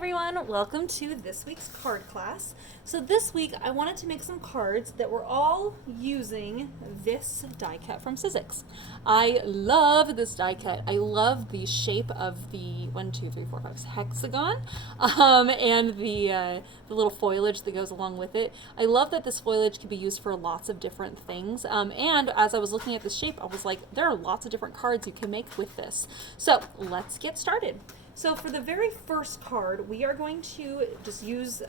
everyone, welcome to this week's card class. So this week I wanted to make some cards that were all using this die cut from Sizzix. I love this die cut. I love the shape of the 1, 2, 3, 4, 5 hexagon and the little foliage that goes along with it. I love that this foliage can be used for lots of different things. And as I was looking at the shape, I was like, there are lots of different cards you can make with this. So let's get started. So for the very first card, we are going to just use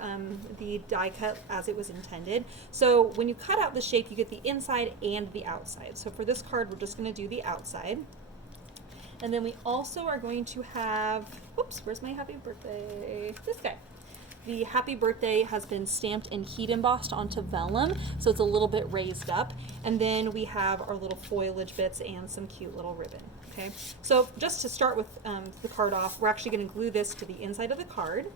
the die cut as it was intended. So when you cut out the shape, you get the inside and the outside. So for this card, we're just going to do the outside. And then we also are going to have, whoops, where's my happy birthday? This guy. The happy birthday has been stamped and heat embossed onto vellum, so it's a little bit raised up. And then we have our little foliage bits and some cute little ribbon. Okay, so just to start with the card off, we're actually going to glue this to the inside of the card.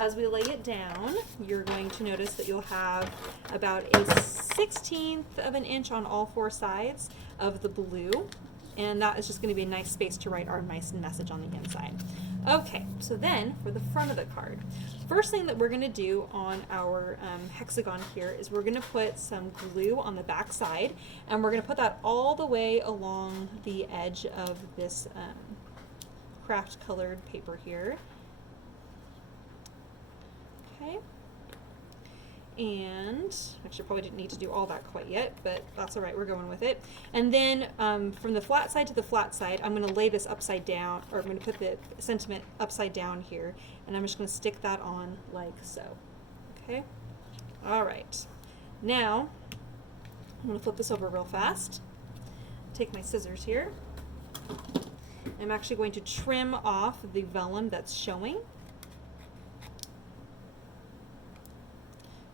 As we lay it down, you're going to notice that you'll have about a 1/16 of an inch on all four sides of the blue, and that is just going to be a nice space to write our nice message on the inside. Okay, so then for the front of the card, first thing that we're going to do on our hexagon here is we're going to put some glue on the back side, and we're going to put that all the way along the edge of this craft colored paper here. Okay. And actually probably didn't need to do all that quite yet, but that's all right, we're going with it. And then from the flat side to the flat side, I'm going to lay this upside down, or I'm going to put the sentiment upside down here, and I'm just going to stick that on like so. Okay? All right. Now, I'm going to flip this over real fast. Take my scissors here. I'm actually going to trim off the vellum that's showing.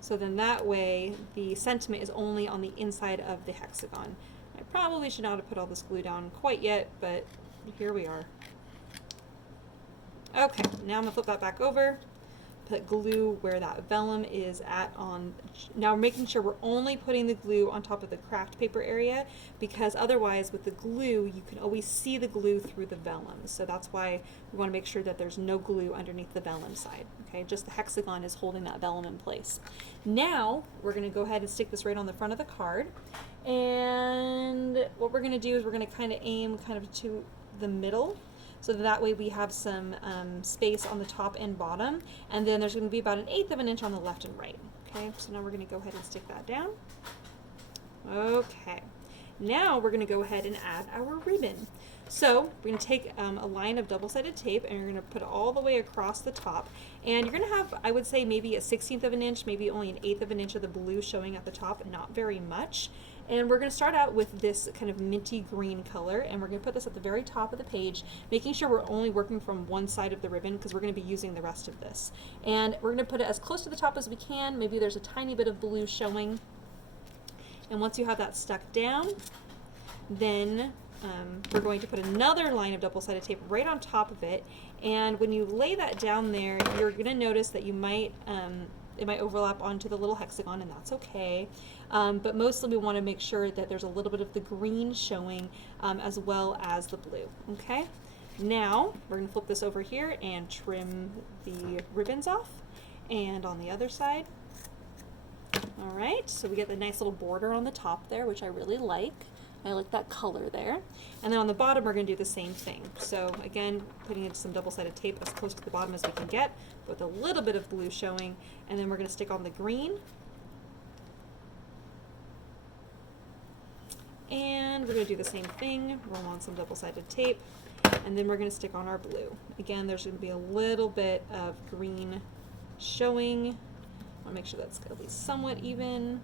So then that way the sentiment is only on the inside of the hexagon. I probably should not have put all this glue down quite yet, but here we are. Okay, now I'm gonna flip that back over, put glue where that vellum is at on, now making sure we're only putting the glue on top of the craft paper area, because otherwise with the glue, you can always see the glue through the vellum. So that's why we wanna make sure that there's no glue underneath the vellum side. Okay, just the hexagon is holding that vellum in place. Now, we're gonna go ahead and stick this right on the front of the card. And what we're gonna do is we're gonna kinda aim kind of to the middle, so that way we have some space on the top and bottom, and then there's going to be about 1/8 of an inch on the left and right. Okay, so now we're going to go ahead and stick that down. Okay, now we're going to go ahead and add our ribbon. So we're going to take a line of double-sided tape, and you're going to put it all the way across the top, and you're going to have, I would say, maybe a 1/16 of an inch, maybe only 1/8 of an inch of the blue showing at the top, not very much. And we're going to start out with this kind of minty green color, and we're going to put this at the very top of the page, making sure we're only working from one side of the ribbon because we're going to be using the rest of this. And we're going to put it as close to the top as we can. Maybe there's a tiny bit of blue showing. And once you have that stuck down, then we're going to put another line of double-sided tape right on top of it. And when you lay that down there, you're going to notice that you might it might overlap onto the little hexagon, and that's okay. But mostly we want to make sure that there's a little bit of the green showing as well as the blue. Okay. Now we're going to flip this over here and trim the ribbons off, and on the other side. All right, so we get the nice little border on the top there, which I really like. I like that color there. And then on the bottom, we're going to do the same thing. So again, putting in some double-sided tape as close to the bottom as we can get, with a little bit of blue showing. And then we're going to stick on the green. And we're going to do the same thing, roll on some double-sided tape, and then we're going to stick on our blue. Again, there's going to be a little bit of green showing. I want to make sure that's at least somewhat even.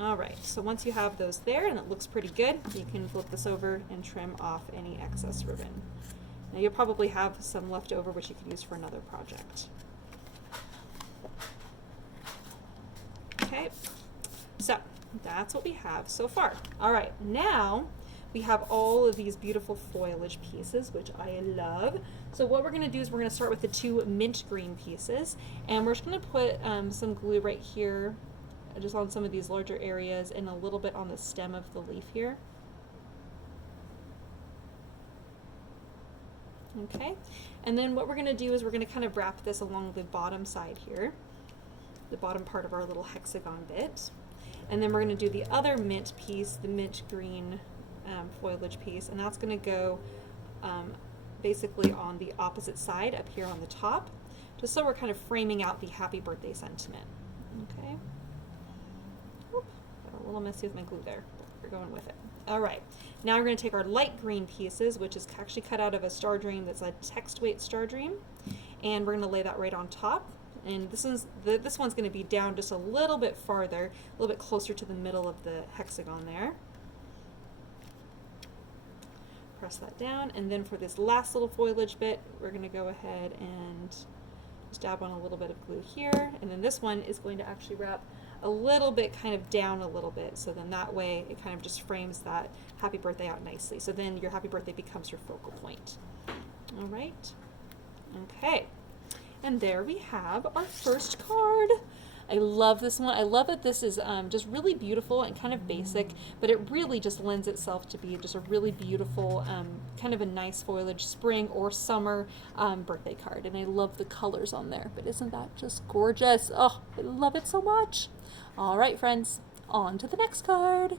All right, so once you have those there and it looks pretty good, you can flip this over and trim off any excess ribbon. Now you'll probably have some left over which you could use for another project. Okay, so that's what we have so far. All right, now we have all of these beautiful foliage pieces, which I love. So what we're going to do is we're going to start with the 2 mint green pieces, and we're just going to put some glue right here, just on some of these larger areas, and a little bit on the stem of the leaf here. Okay, and then what we're going to do is we're going to kind of wrap this along the bottom side here, the bottom part of our little hexagon bit. And then we're going to do the other mint piece, the mint green foliage piece, and that's going to go basically on the opposite side up here on the top, just so we're kind of framing out the happy birthday sentiment. Okay. Oop, got a little messy with my glue there, but we're going with it. All right, now we're going to take our light green pieces, which is actually cut out of a Star Dream that's a text weight Star Dream, and we're going to lay that right on top. And this one's going to be down just a little bit farther, a little bit closer to the middle of the hexagon there. Press that down, and then for this last little foliage bit, we're going to go ahead and just dab on a little bit of glue here, and then this one is going to actually wrap a little bit kind of down a little bit, so then that way it kind of just frames that happy birthday out nicely. So then your happy birthday becomes your focal point. All right. Okay. And there we have our first card. I love this one. I love that this is just really beautiful and kind of basic, but it really just lends itself to be just a really beautiful, kind of a nice foliage spring or summer birthday card. And I love the colors on there, but isn't that just gorgeous? Oh, I love it so much. All right, friends, on to the next card.